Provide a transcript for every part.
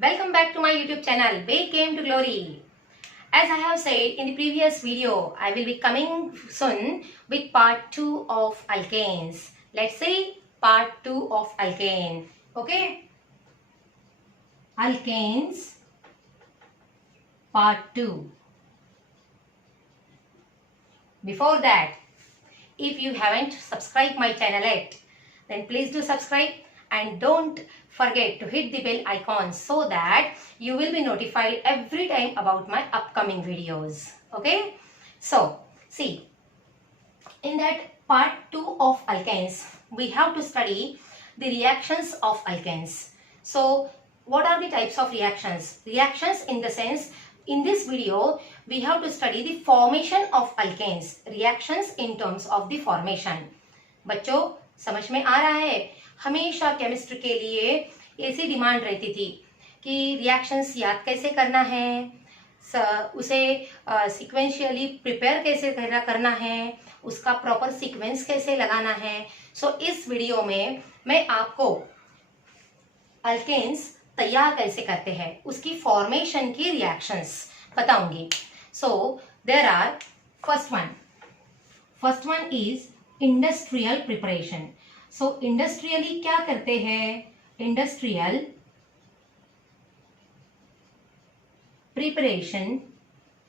Welcome back to my YouTube channel, Way Came to Glory. As I have said in the previous video, I will be coming soon with part 2 of alkanes. Let's say part 2 of alkane. Okay? Alkanes part 2. Before that, if you haven't subscribed my channel yet, then please do subscribe and don't forget to hit the bell icon so that you will be notified every time about my upcoming videos. Okay? So, see, in that part 2 of alkanes, we have to study the reactions of alkanes. So, what are the types of reactions? Reactions in the sense, in this video, we have to study the formation of alkanes. Reactions in terms of the formation. बच्चों, समझ में आ रहा है? हमेशा chemistry के लिए ऐसी demand रहती थी कि रिएक्शंस याद कैसे करना है, उसे सीक्वेंशियली प्रिपेयर कैसे करना है, उसका प्रॉपर सीक्वेंस कैसे लगाना है. सो इस वीडियो में मैं आपको अल्केन्स तैयार कैसे करते हैं, उसकी फॉर्मेशन की रिएक्शंस बताऊंगी. So there are first one is industrial preparation. So industrially क्या करते हैं? Industrial preparation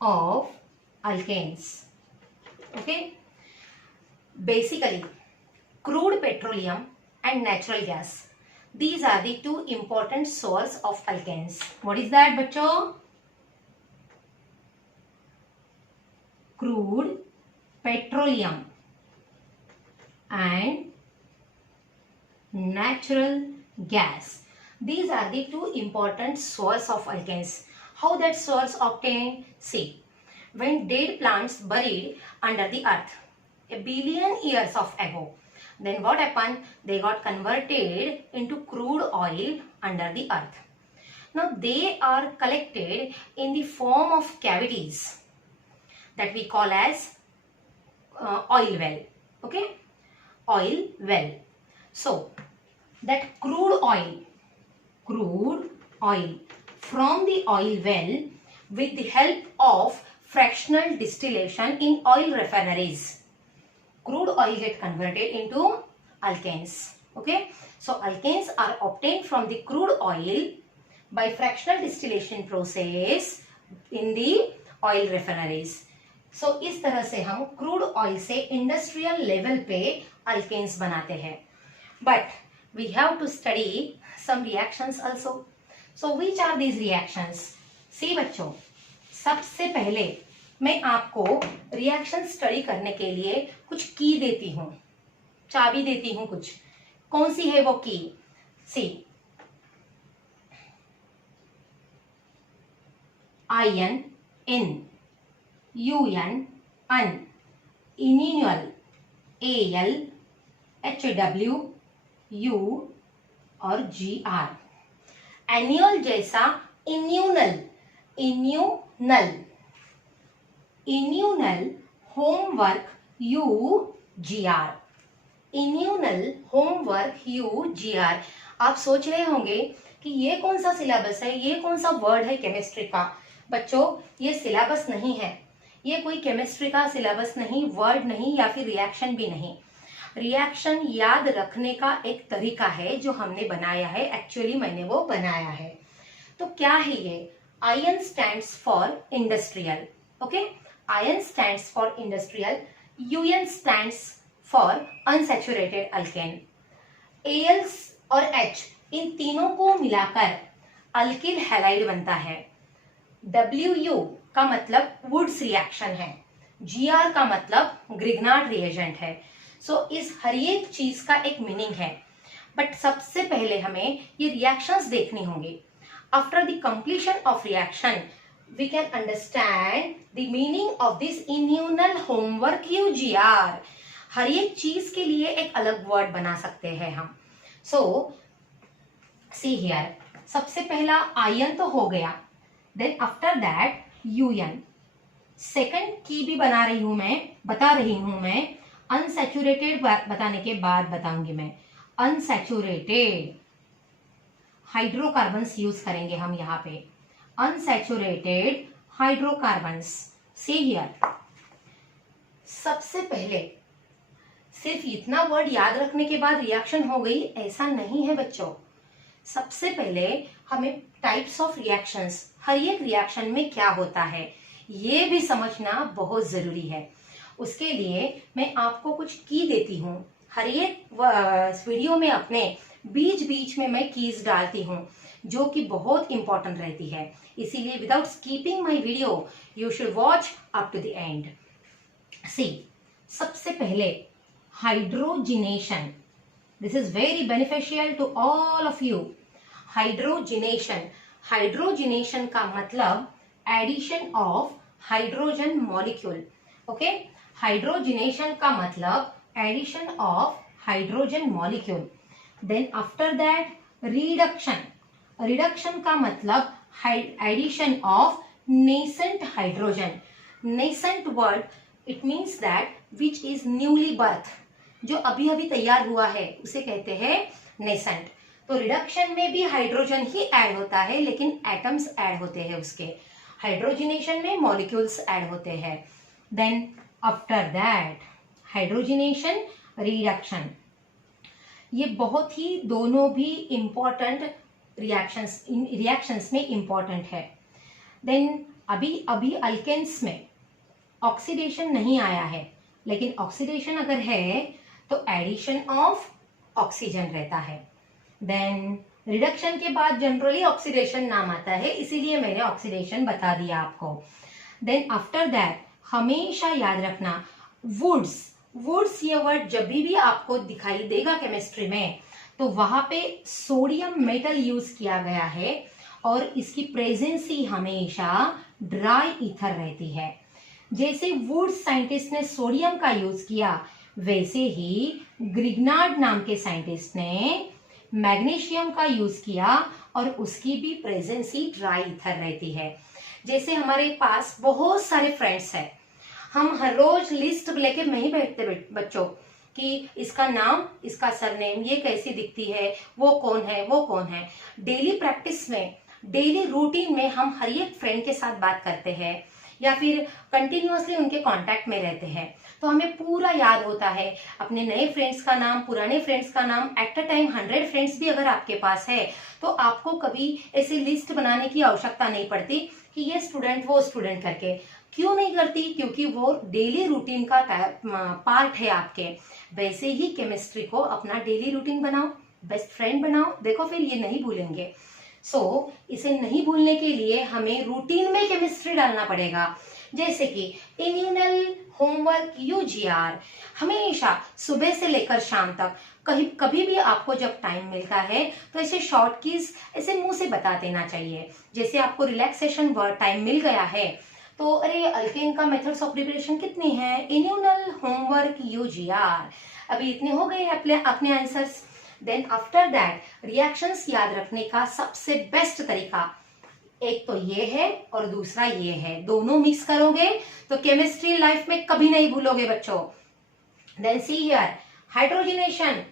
of alkenes. Okay, basically crude petroleum and natural gas, these are the two important source of alkanes. What is that बच्चों? Crude petroleum and natural gas. These are the two important source of alkanes. How that source obtained? See, when dead plants buried under the earth a billion years of ago, then what happened? They got converted into crude oil under the earth. Now they are collected in the form of cavities that we call as oil well. Okay, oil well. So that crude oil from the oil well, with the help of fractional distillation in oil refineries, crude oil get converted into alkanes. Okay, so alkanes are obtained from the crude oil by fractional distillation process in the oil refineries. So इस तरह से हम crude oil से industrial level पे alkenes बनाते हैं. But we have to study some reactions also. So which are these reactions? See बच्चों, सबसे पहले मैं आपको रिएक्शन स्टडी करने के लिए कुछ की देती हूं, चाबी देती हूं कुछ. कौन सी है वो की? See, I in, U N un, इन्यूअल एल, एचडब्ल्यू यू और जीआर. एन्यूअल जैसा इन्यूनल, इन्यूनल होमवर्क यूजीआर, इन्यूनल होमवर्क यूजीआर. आप सोच रहे होंगे कि ये कौन सा सिलेबस है, ये कौन सा वर्ड है केमिस्ट्री का. बच्चों, ये सिलेबस नहीं है, ये कोई केमिस्ट्री का सिलेबस नहीं, वर्ड नहीं, या फिर रिएक्शन भी नहीं. रिएक्शन याद रखने का एक तरीका है जो हमने बनाया है. एक्चुअली मैंने वो बनाया है. तो क्या है ये? Ion stands for industrial. Okay, ion stands for industrial, UN stands for unsaturated alkane. L और एच, इन तीनों को मिलाकर अल्किल हैलाइड बनता है. डब्ल्यू का मतलब वुड्स रिएक्शन है, जीआर का मतलब ग्रिग्नार्ड रिएजेंट है. सो इस हर एक चीज का एक मीनिंग है. बट सबसे पहले हमें ये रिएक्शंस देखनी होंगी. After the completion of reaction we can understand the meaning of this immunal homework UGR. हर एक चीज के लिए एक अलग वर्ड बना सकते हैं हम. सो सी हियर, सबसे पहला आयन तो हो गया, then after that UN. Second की भी बता रही हूं मैं, अनसैचुरेटेड बताने के बाद बताऊंगी मैं। अनसैचुरेटेड हाइड्रोकार्बन्स यूज करेंगे हम यहाँ पे, अनसैचुरेटेड हाइड्रोकार्बन्स। सी हियर, सबसे पहले सिर्फ इतना वर्ड याद रखने के बाद रिएक्शन हो गई ऐसा नहीं है बच्चों। सबसे पहले हमें टाइप्स ऑफ रिएक्शंस, हर एक रिएक्शन में क्या होता है ये भी समझना बहुत जरूरी है। उसके लिए मैं आपको कुछ की देती हूँ, हर एक वीडियो में अपने बीच बीच में मैं कीज डालती हूँ जो कि बहुत इंपॉर्टेंट रहती है। इसीलिए without skipping my video you should watch up to the end. See, सबसे पहले hydrogenation, this is very beneficial to all of you. Hydrogenation, hydrogenation का मतलब addition of hydrogen molecule. Okay, hydrogenation का मतलब addition of hydrogen molecule. Then after that reduction, reduction का मतलब addition of nascent hydrogen. Nascent word it means that which is newly birth, जो अभी अभी तैयार हुआ है उसे कहते हैं नेसेंट। तो रिडक्शन में भी हाइड्रोजन ही ऐड होता है लेकिन एटम्स ऐड होते हैं उसके, हाइड्रोजिनेशन में मॉलिक्यूल्स ऐड होते हैं। Then after that hydrogenation, reduction, ये बहुत ही दोनों भी इंपॉर्टेंट रिएक्शंस में इंपॉर्टेंट है। देन अभी अभी अल्केन्स में ऑक्सीडेशन नहीं आया है, लेकिन ऑक्सीडेशन अगर है तो एडिशन ऑफ ऑक्सीजन रहता है। देन रिडक्शन के बाद जनरली ऑक्सीडेशन नाम आता है, इसीलिए मैंने ऑक्सीडेशन बता दिया आपको। देन आफ्टर दैट हमेशा याद रखना वुड्स, वुड्स ये वर्ड जब भी आपको दिखाई देगा केमिस्ट्री में तो वहां पे सोडियम मेटल यूज किया गया है और इसकी प्रेजेंस ही हमेशा ड्राई ईथर रहती है। जैसे वुड्स साइंटिस्ट ने सोडियम का यूज किया वैसे ही ग्रिग्नार्ड नाम के साइंटिस्ट ने मैग्नीशियम का यूज किया और उसकी भी प्रेजेंस ही ड्राई ईथर रहती है। जैसे हमारे पास बहुत सारे फ्रेंड्स हैं, हम हर रोज लिस्ट लेके नहीं बैठते बच्चों कि इसका नाम, इसका सरनेम, ये कैसी दिखती है, वो कौन है, वो कौन है। डेली प्रैक्टिस में, डेली रूटीन में हम हर एक फ्रेंड के साथ बात करते हैं या फिर कंटिन्यूअसली उनके कांटेक्ट में रहते हैं, तो हमें पूरा याद होता है अपने नए फ्रेंड्स का नाम, पुराने फ्रेंड्स का नाम। एट अ टाइम 100 फ्रेंड्स भी अगर आपके पास है तो आपको कभी ऐसी लिस्ट बनाने की आवश्यकता नहीं पड़ती कि ये स्टूडेंट वो स्टूडेंट करके। क्यों नहीं करती? क्योंकि वो डेली रूटीन का पार्ट है आपके। वैसे ही केमिस्ट्री को अपना डेली रूटीन बनाओ, बेस्ट फ्रेंड बनाओ, देखो फिर ये नहीं भूलेंगे। सो इसे नहीं भूलने के लिए हमें रूटीन में केमिस्ट्री डालना पड़ेगा। जैसे कि एनुअल होमवर्क यूजीआर, हमेशा सुबह से लेकर शाम तक कभी भी आपको जब टाइम मिलता है तो ऐसे शॉर्ट कीज ऐसे मुंह से बता देना चाहिए। जैसे आपको रिलैक्सेशन वर्ड टाइम मिल गया है तो अरे अल्केन का मेथड्स ऑफ प्रिपरेशन कितनी है, एनुअल होमवर्क यूजीआर, अभी इतने हो गए अपने answers. Then after that reactions याद रखने का सबसे बेस्ट तरीका एक तो ये है और दूसरा ये है, दोनों मिक्स करोगे तो केमिस्ट्री लाइफ में कभी नहीं भूलोगे बच्चों। Then see here, hydrogenation,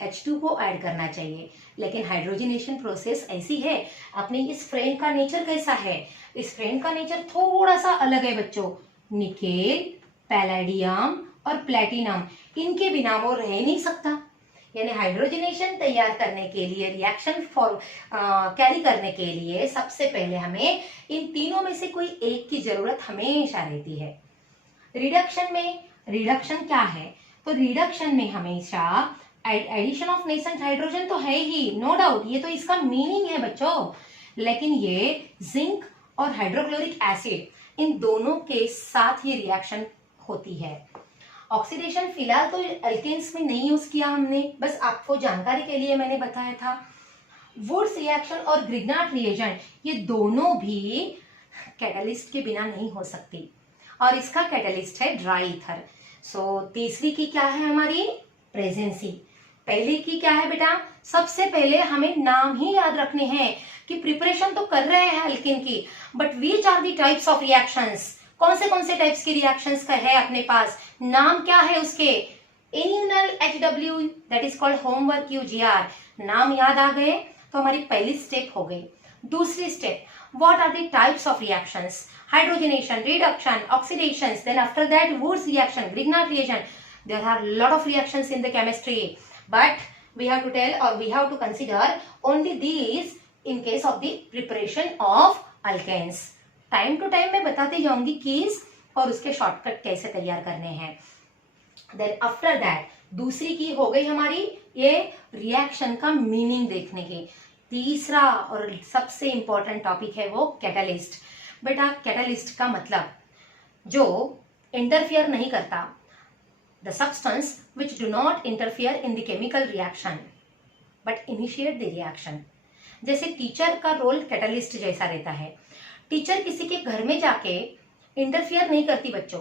H2 को ऐड करना चाहिए, लेकिन हाइड्रोजिनेशन प्रोसेस ऐसी है, अपने इस फ्रेंड का नेचर कैसा है, इस फ्रेंड का नेचर थोड़ा सा अलग है बच्चों। निकेल, पैलेडियम और प्लेटिनम, इनके बिना वो रह नहीं सकता। यानी हाइड्रोजनेशन तैयार करने के लिए, रिएक्शन कैरी करने के लिए सबसे पहले हमें इन तीनों में से कोई एक की जरूरत हमेशा रहती है। रिडक्शन में, रिडक्शन क्या है? तो रिडक्शन में हमेशा एडिशन ऑफ नेसेंट हाइड्रोजन तो है ही, नो डाउट, ये तो इसका मीनिंग है बच्चों, लेकिन ये जिंक और हाइड्रोक्लोरिक एसिड इन दोनों के साथ ये रिएक्शन होती है। ऑक्सीडेशन फिलहाल तो एल्केन्स में नहीं यूज किया हमने, बस आपको जानकारी के लिए मैंने बताया था। वुड्स रिएक्शन और ग्रिग्नार्ड रिएजेंट ये दोनों भी कैटलिस्ट के बिना नहीं हो सकती और इसका कैटलिस्ट है ड्राई ईथर। सो तीसरी की क्या है हमारी? प्रेजेंसी। पहली की क्या है बेटा? सबसे पहले हमें नाम ही याद रखने हैं कि प्रिपरेशन तो कर रहे हैं एल्केन की, but which are the types of reactions, कौन से टाइप्स की रिएक्शंस का है अपने पास, नाम क्या है उसके, इन्यूनल HW that is called homework UGR, नाम याद आ गए तो हमारी पहली स्टेप हो गई। दूसरी step, what are the types of reactions, hydrogenation, reduction, oxidations, then after that Wurtz reaction, Grignard reaction. There are a lot of reactions in the chemistry, but we have to tell or we have to consider only these in case of the preparation of alkanes. Time to time मैं बताती जाऊंगी keys और उसके shortcut कैसे तैयार करने हैं। Then after that दूसरी की हो गई हमारी ये रिएक्शन का मीनिंग देखने की। तीसरा और सबसे इंपॉर्टेंट टॉपिक है वो कैटलिस्ट। बेटा कैटलिस्ट का मतलब जो इंटरफियर नहीं करता, the substance which do not interfere in the chemical reaction but initiate the reaction. जैसे टीचर का रोल कैटलिस्ट जैसा रहता है। टीचर किसी के घर में जाके इंटरफियर नहीं करती बच्चों,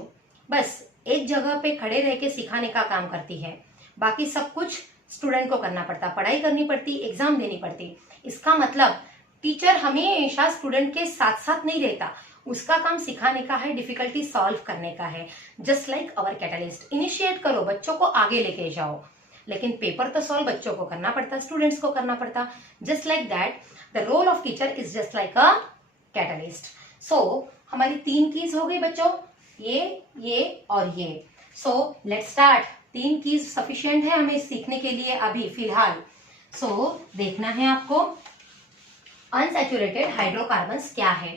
बस एक जगह पे खड़े रह के सिखाने का काम करती है, बाकी सब कुछ स्टूडेंट को करना पड़ता, पढ़ाई करनी पड़ती, एग्जाम देनी पड़ती। इसका मतलब टीचर हमेशा स्टूडेंट के साथ साथ नहीं रहता, उसका काम सिखाने का है, डिफिकल्टी सॉल्व करने का है। Just like our catalyst, initiate करो, बच्चों को आगे लेके जाओ, लेकिन पेपर तो सॉल्व बच्चों को करना पड़ता, स्टूडेंट्स को करना पड़ता। Just like that the role of teacher is just like a catalyst. So हमारी 3 कीज हो गई बच्चों, ये और ये। So let's start. 3 keys sufficient है हमें सीखने के लिए अभी फिलहाल। सो देखना है आपको अनसैचुरेटेड हाइड्रोकार्बन्स क्या है।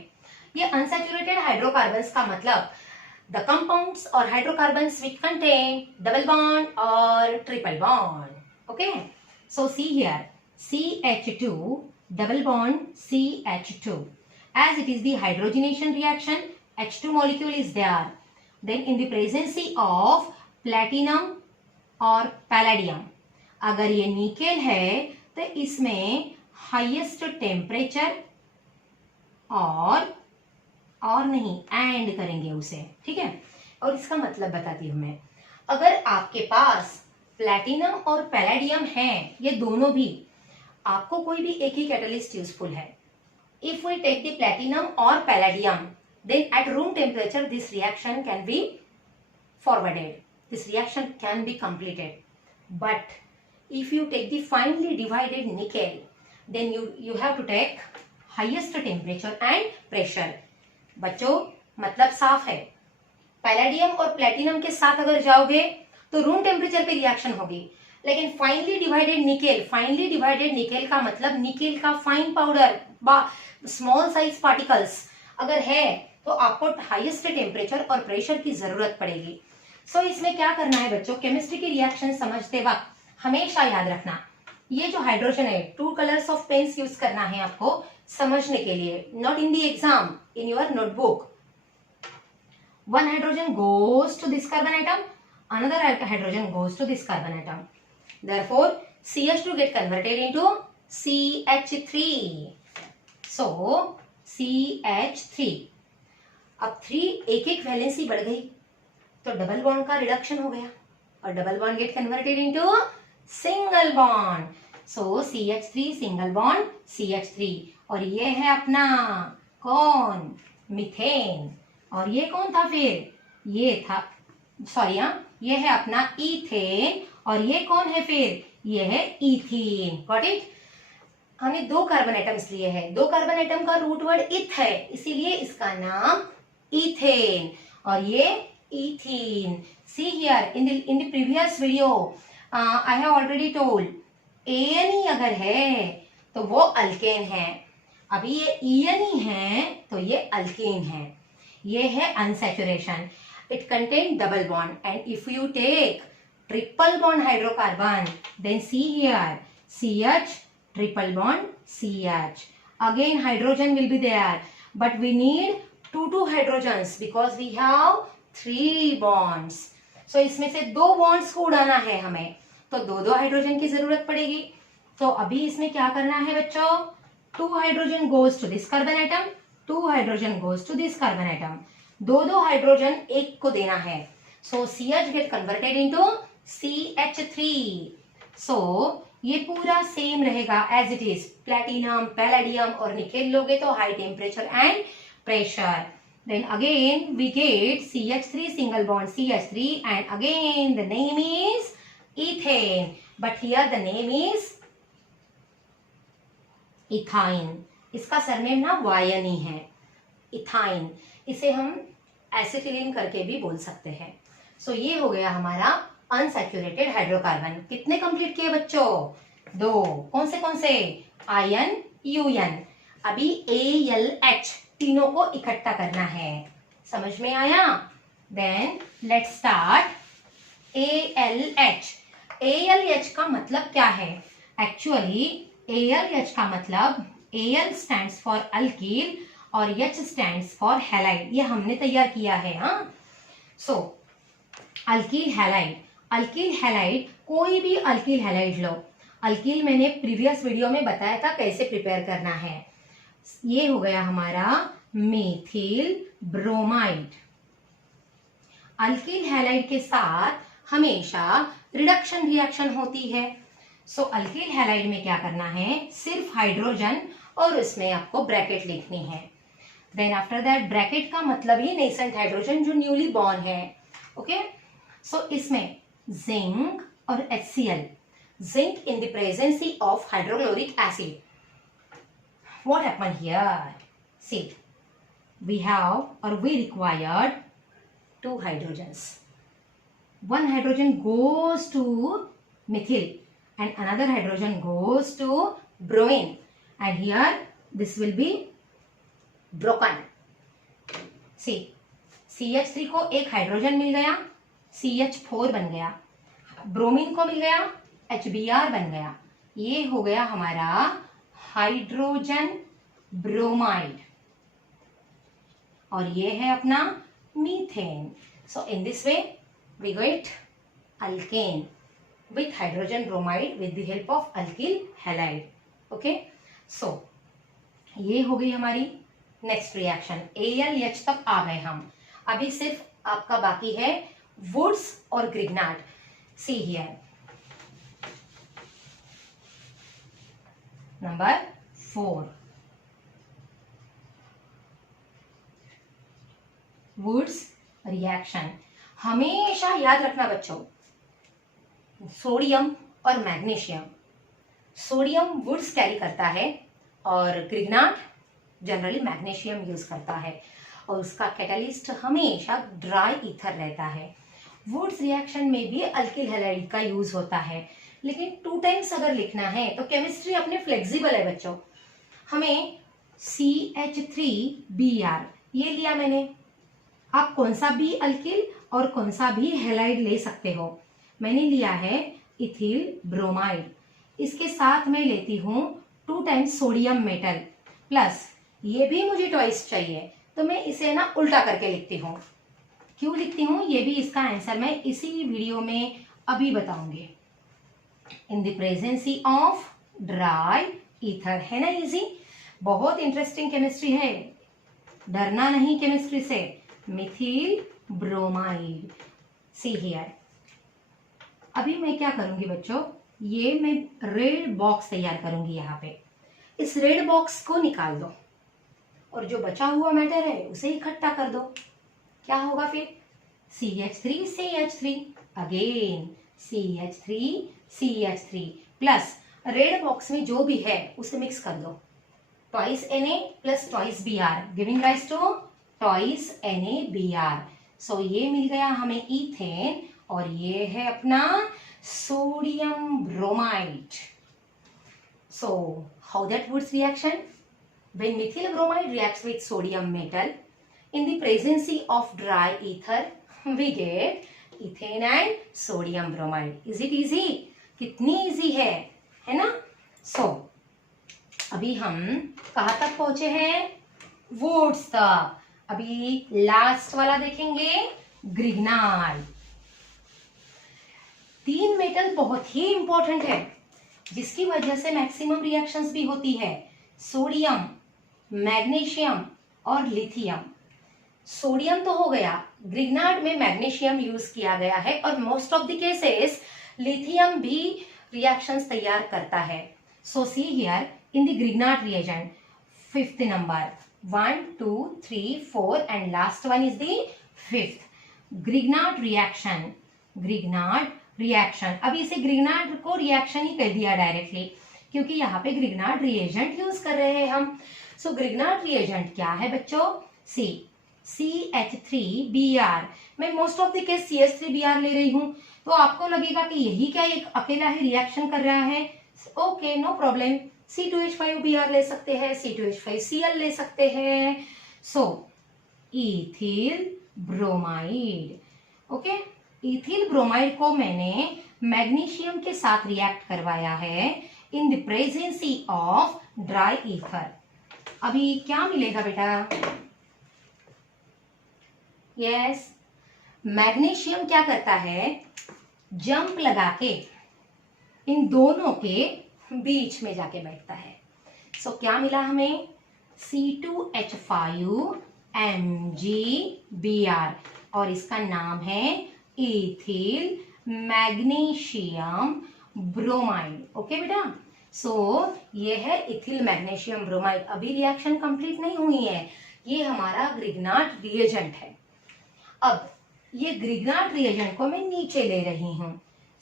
ये अनसैचुरेटेड हाइड्रोकार्बन्स का मतलब द कंपाउंड्स और hydrocarbons which contain double bond और triple bond. Okay, so see here CH2 double bond CH2, as it is the hydrogenation reaction, H2 molecule is there. Then in the presence of platinum और palladium, अगर ये nickel है तो इसमें highest temperature और नहीं and करेंगे उसे, ठीक है। और इसका मतलब बताती हूं मैं, अगर आपके पास प्लैटिनम और पैलेडियम है, ये दोनों भी, आपको कोई भी एक ही कैटलिस्ट यूजफुल है। If we take the platinum or palladium, then at room temperature this reaction can be forwarded. This reaction can be completed. But if you take the finely divided nickel, then you have to take highest temperature and pressure. बच्चों मतलब साफ है, palladium और platinum के साथ अगर जाओगे तो रूम टेम्परेचर पे रिएक्शन होगी, लेकिन फाइनली डिवाइडेड निकेल का मतलब निकेल का fine powder small size particles अगर है तो आपको हाईएस्ट टेम्परेचर और प्रेशर की जरूरत पड़ेगी। सो इसमें क्या करना है बच्चों, केमिस्ट्री की रिएक्शन समझते वक्त हमेशा याद रखना, ये जो हाइड्रोजन है 2 कलर्स ऑफ पेन्स यूज करना है आपको समझने के लिए, not in the exam, in your notebook. 1 hydrogen goes to this carbon atom, another hydrogen goes to this carbon atom. Therefore, CH2 get converted into CH3. So, CH3. अब 3 एक valency बढ़ गई तो डबल बॉन्ड का reduction हो गया और double bond get converted into single bond. So CH3 single bond CH3, और ये है अपना कौन, मीथेन। और ये कौन था फिर, ये था ये है अपना इथेन, और ये कौन है फिर, ये है इथीन। Got it. हमने 2 कार्बन एटम्स लिए हैं, 2 कार्बन एटम का रूट वर्ड इथ है, इसीलिए इसका नाम इथेन, और ये ethene. See here in the previous video I have already told, N अगर है तो वो अल्केन है, अभी ये ईएन है तो ये अल्केन है। ये है unsaturation, it contain double bond, and if you take triple bond hydrocarbon, then see here CH triple bond CH, again hydrogen will be there, but we need 2 hydrogens because we have 3 bonds. So इसमें से 2 bonds को उड़ाना है हमें, तो 2 hydrogen की जरूरत पड़ेगी। तो अभी इसमें क्या करना है बच्चों, 2 hydrogen goes to this carbon atom, 2 hydrogen goes to this carbon atom, 2 hydrogen एक को देना है। So CH get converted into CH3। So ये पूरा सेम रहेगा as it is, platinum palladium और निकेल लोगे तो high temperature and pressure. then again we get CH3 single bond CH3 and again the name is ethane, but here the name is ethyne. इसका surname ना वायनी है, ethyne. इसे हम acetylene करके भी बोल सकते हैं। सो ये हो गया हमारा अनसैचुरेटेड हाइड्रोकार्बन। कितने कंप्लीट किए बच्चों? 2। कौन से? Ion, UN. अभी ALH तीनों को इकट्ठा करना है। समझ में आया? Then let's start. ALH। ALH का मतलब क्या है? एक्चुअली ALH का मतलब Al stands for alkyl और H stands for halide। ये हमने तैयार किया है। हाँ, सो अल्किल हैलाइड। अल्किल हैलाइड, कोई भी अल्किल हैलाइड लो। अल्किल मैंने प्रीवियस वीडियो में बताया था कैसे प्रिपेयर करना है। ये हो गया हमारा मेथिल ब्रोमाइड। अल्किल हैलाइड के साथ हमेशा रिडक्शन रिएक्शन होती है। सो अल्किल हैलाइड में क्या करना है? सिर्फ हाइड्रोजन और उसमें आपको ब्रैकेट लिखनी है। देन आफ्टर दैट ब्रैकेट का मतलब ही नेसेंट हाइड्रोजन जो न्यूली बॉर्न है। ओके, सो इसमें जिंक और HCl, zinc in the presence of hydrochloric acid. What happen here? See, we have और we required 2 hydrogens. 1 hydrogen goes to methyl and another hydrogen goes to bromine, and here this will be broken. See, CH3 को एक hydrogen मिल गया, CH4 बन गया। Bromine को मिल गया, HBr बन गया। ये हो गया हमारा हाइड्रोजन ब्रोमाइड और ये है अपना methane. So in this way we get alkane with hydrogen bromide with the help of alkyl halide. Okay, so ये हो गई हमारी नेक्स्ट रिएक्शन। ALH तक आ गए हम। अभी सिर्फ आपका बाकी है वुड्स और Grignard. See here number 4, Wurtz reaction. हमेशा याद रखना बच्चों, सोडियम और मैग्नीशियम। सोडियम वुड्स कैरी करता है और ग्रिग्नार्ड जनरली मैग्नीशियम यूज करता है और उसका कैटलिस्ट हमेशा ड्राई ईथर रहता है। वुड्स रिएक्शन में भी अल्किल हैलाइड का यूज होता है, लेकिन 2 टाइम्स अगर लिखना है तो केमिस्ट्री अपने फ्लेक्सिबल है बच्चों। हमें CH3Br ये लिया मैंने। आप कौन सा भी अल्किल और कौन सा भी हैलाइड ले सकते हो। मैंने लिया है इथिल ब्रोमाइड। इसके साथ मैं लेती हूँ 2 टाइम्स सोडियम मेटल प्लस ये भी मुझे ट्वाइस चाहिए, तो मैं इसे ना उल्टा करके लिखती हूँ। क्यों लिखती हूँ ये भी इसका आंसर मैं इसी वीडियो में अभी बताऊंगी। In the presence of dry ether, है ना इजी? बहुत इंटरेस्टिंग केमिस्ट्री है, डरना नहीं केमिस्ट्री से। मिथिल ब्रोमाइड। सी हियर, अभी मैं क्या करूंगी बच्चों, ये मैं रेड बॉक्स तैयार करूंगी यहाँ पे। इस रेड बॉक्स को निकाल दो और जो बचा हुआ मैटर है उसे इकट्ठा कर दो। क्या होगा फिर? CH3 CH3 again CH3 CH3 plus red box में जो भी है उसे मिक्स कर दो। Twice Na plus twice Br giving rise to twice NaBr। So ये मिल गया हमें ईथेन और ये है अपना sodium bromide. So how that Wurtz reaction? When methyl bromide reacts with sodium metal in the presence of dry ether, we get ethane and sodium bromide. Is it easy? कितनी easy है ना? So अभी हम कहाँ तक पहुंचे हैं? Woods तक। अभी लास्ट वाला देखेंगे, ग्रिग्नार्ड। 3 मेटल बहुत ही इंपॉर्टेंट है जिसकी वजह से मैक्सिमम रिएक्शंस भी होती है। सोडियम, मैग्नीशियम और लिथियम। सोडियम तो हो गया, ग्रिग्नार्ड में मैग्नीशियम यूज किया गया है और most of the cases lithium भी रिएक्शंस तैयार करता है। So see here in the Grignard reagent 5th number 1, 2, 3, 4 and last one is the fifth. Grignard reaction. Grignard reaction. अब इसे Grignard को रिएक्शन ही कह दिया डायरेक्टली, क्योंकि यहाँ पे Grignard reagent यूज कर रहे हैं हम. सो Grignard reagent क्या है बच्चों? CH3Br. मैं most of the case CH3Br ले रही हूँ, तो आपको लगेगा कि यही क्या एक अकेला ही रिएक्शन कर रहा है. Okay, no problem. C2H5Br ले सकते हैं, C2H5Cl ले सकते हैं. So ethyl bromide. Okay, ethyl bromide को मैंने मैग्नीशियम के साथ रिएक्ट करवाया है in the presence of dry ether. अभी क्या मिलेगा बेटा? यस, मैग्नीशियम क्या करता है? जंप लगा के इन दोनों के बीच में जाके बैठता है. सो क्या मिला हमें? C2H5MgBr और इसका नाम है इथिल मैग्नीशियम ब्रोमाइड. ओके बेटा, सो ये है इथिल मैग्नीशियम ब्रोमाइड. अभी रिएक्शन कंप्लीट नहीं हुई है, ये हमारा ग्रिग्नार्ड रिएजेंट है. अब ये ग्रिग्नार्ड रिएजेंट को मैं नीचे ले रही हूं.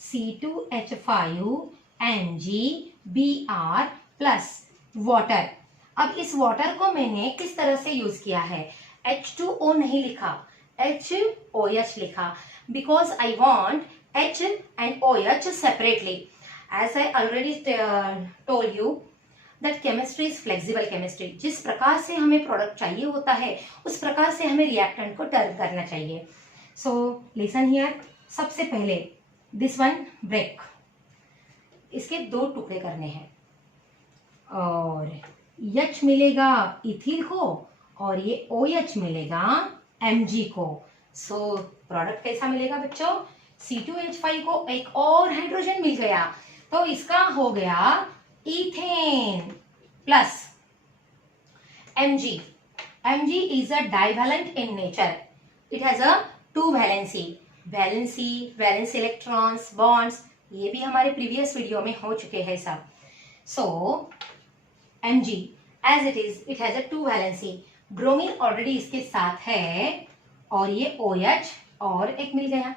C2H5MgBr plus water. अब इस वाटर को मैंने किस तरह से यूज किया है? H2O नहीं लिखा, HOH लिखा, because I want H and OH separately. As I already told you that chemistry is flexible chemistry. जिस प्रकार से हमें प्रोडक्ट चाहिए होता है, उस प्रकार से हमें रिएक्टेंट को टर्न करना चाहिए. So listen here. सबसे पहले दिस वन ब्रेक, इसके 2 टुकड़े करने हैं और H मिलेगा इथिल को और ये OH मिलेगा Mg को. सो प्रोडक्ट कैसा मिलेगा बच्चों? C2H5 को एक और हाइड्रोजन मिल गया, तो इसका हो गया ethane plus Mg. Mg is a divalent in nature. It has a 2 valency. Valence electrons, bonds, ये भी हमारे प्रीवियस वीडियो में हो चुके हैं सब. सो Mg as it is, it has a 2 valency. Bromine already इसके साथ है और ये OH और एक मिल गया.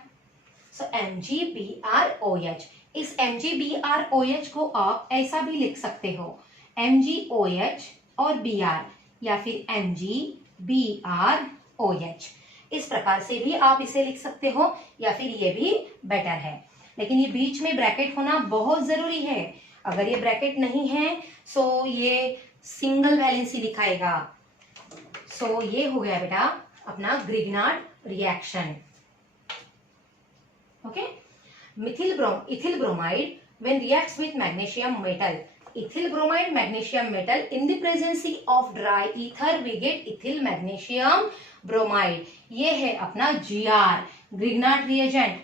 सो MgBrOH. इस MgBrOH को आप ऐसा भी लिख सकते हो, MgOH और Br, या फिर MgBrOH. इस प्रकार से भी आप इसे लिख सकते हो, या फिर ये भी बेटर है. लेकिन ये बीच में ब्रैकेट होना बहुत जरूरी है. अगर ये ब्रैकेट नहीं है सो ये सिंगल वैलेंसी दिखाएगा. सो ये हो गया बेटा अपना Grignard reaction. Okay, ethyl bromide when reacts with magnesium metal. Ethyl bromide magnesium metal in the presence of dry ether we get ethyl magnesium bromide. ये है अपना Gr, ग्रिग्नार्ड रिएजेंट.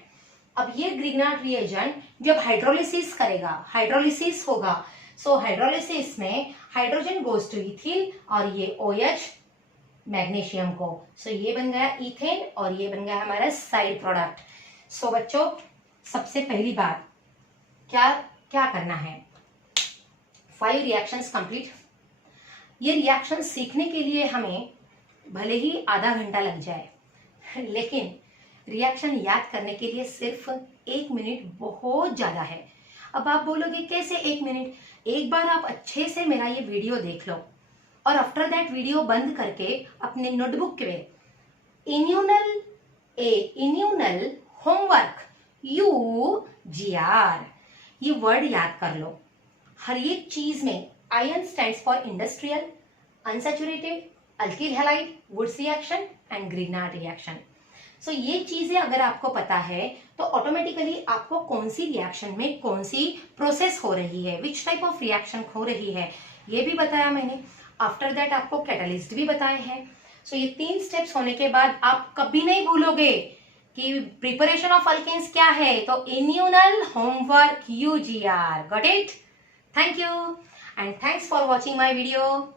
अब ये ग्रिग्नार्ड रिएजेंट जब हाइड्रोलिसिस करेगा, hydrolysis होगा, सो hydrolysis में hydrogen goes to ethyl और ये OH मैग्नीशियम को. सो ये बन गया इथेन और ये बन गया हमारा साइड प्रोडक्ट. सो बच्चों, सबसे पहली बात क्या करना है? 5 रिएक्शंस कंप्लीट. ये रिएक्शन सीखने के लिए हमें भले ही आधा घंटा लग जाए, लेकिन रिएक्शन याद करने के लिए सिर्फ 1 मिनट बहुत ज्यादा है. अब आप बोलोगे कैसे 1 मिनट? एक बार आप अच्छे से मेरा ये वीडियो देख लो और आफ्टर दैट वीडियो बंद करके अपने नोटबुक में इम्यूनल होमवर्क UGR ये वर्ड याद कर लो. हर एक चीज में I stands for industrial, unsaturated, alkyl halide, Wurtz reaction and Grignard reaction. So ये चीजें अगर आपको पता है तो ऑटोमेटिकली आपको कौन सी रिएक्शन में कौन सी प्रोसेस हो रही है, विच टाइप ऑफ रिएक्शन हो रही है, ये भी बताया मैंने. आफ्टर दैट आपको कैटलिस्ट भी बताए हैं. सो ये 3 स्टेप्स होने के बाद आप कभी नहीं भूलोगे कि प्रिपरेशन ऑफ अल्केन्स क्या है. तो Emmanuel homework UGR. Got it? Thank you and thanks for watching my video.